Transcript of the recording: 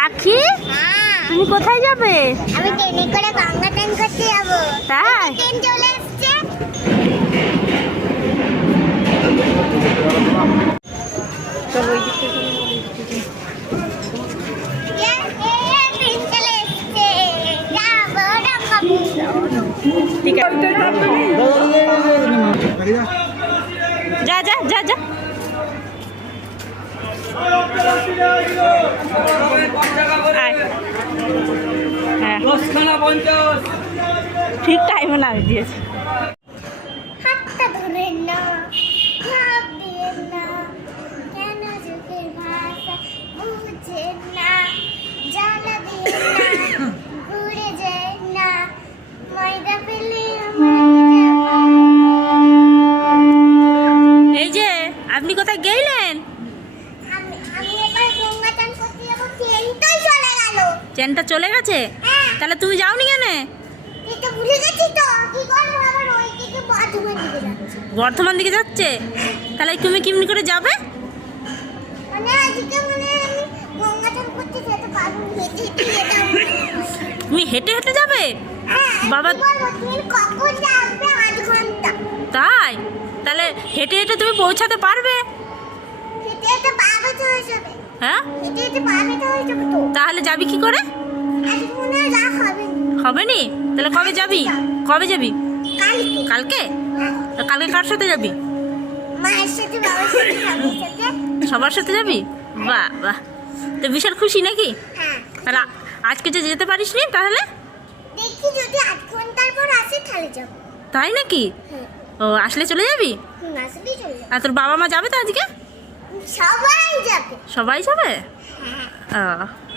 রাখি, তুমি কোথায় যাবে? আমি ট্রেনে করে গঙ্গা স্নান করতে যাবো। তাই? ট্রেন চলে এসছে। চলো ওই দিকটা চলো। ট্রেন চলে এসছে। যাবো গঙ্গা। ঠিক আছে, যা যা যা যা। আয়। হ্যাঁ, ঠিক টাইমে নামিয়ে দিয়েছে। হাতটা ধরেন না, লাভ দিয়েন না, কেন চোখের ভাষা বুঝেন না, জ্বালা দিয়েন না, ঘুরে যায় না, ময়দা ফেলে এই যে আপনি কোথায় গেলেন? আমি এবার গঙ্গা চান করতে যাবো, ট্রেনটাই চলে গেল। ট্রেনটা চলে গেছে? হ্যাঁ, তাহলে তুমি যাওনি কেন? এটা ভুলে গেছি তো, কি করবো? আবার ওই দিকে বর্ধমান দিকে যাচ্ছে। বর্ধমান দিকে যাচ্ছে? তাহলে তুমি কেমনি করে যাবে? মানে আজকে মানে আমি গঙ্গা চান করতে যেতে পারবো, হেঁটে হেঁটে যেতে হবে। তুমি হেঁটে হেঁটে যাবে? বাবা, ট্রেন কখন যাবে? 8 ঘন্টা। তাই? তাহলে হেঁটে হেঁটে তুমি পৌঁছাতে পারবে? হেঁটে হেঁটে পাবে তো হয়ে যাবে। হ্যাঁ, হেঁটে হেঁটে পাবে তো হয়ে যাবে তো। তাহলে যাবি কি করে? আজকে মনে হয় যা হবে হবে নি? তাহলে কবে যাবি? কবে যাবি? কালকে। কালকে? হ্যাঁ, তো কালকে কার সাথে যাবি? মায়ের সাথে, বাবার সাথে, স্বামীর সাথে। সবার সাথে যাবি? বাহ বাহ, তো বিশাল খুশি নাকি? হ্যাঁ, তাহলে আজকে যে যেতে পারিস নি তাহলে? দেখি যদি 8 ঘন্টার পর আসে তাহলে যাবো। তাই নাকি? হুম, ও, আসলে চলে যাবি? আসলেই চলে যাবো। আর তোর বাবা মা যাবে তো আজকে? সবাই যাবে। সবাই যাবে? হ্যাঁ। ও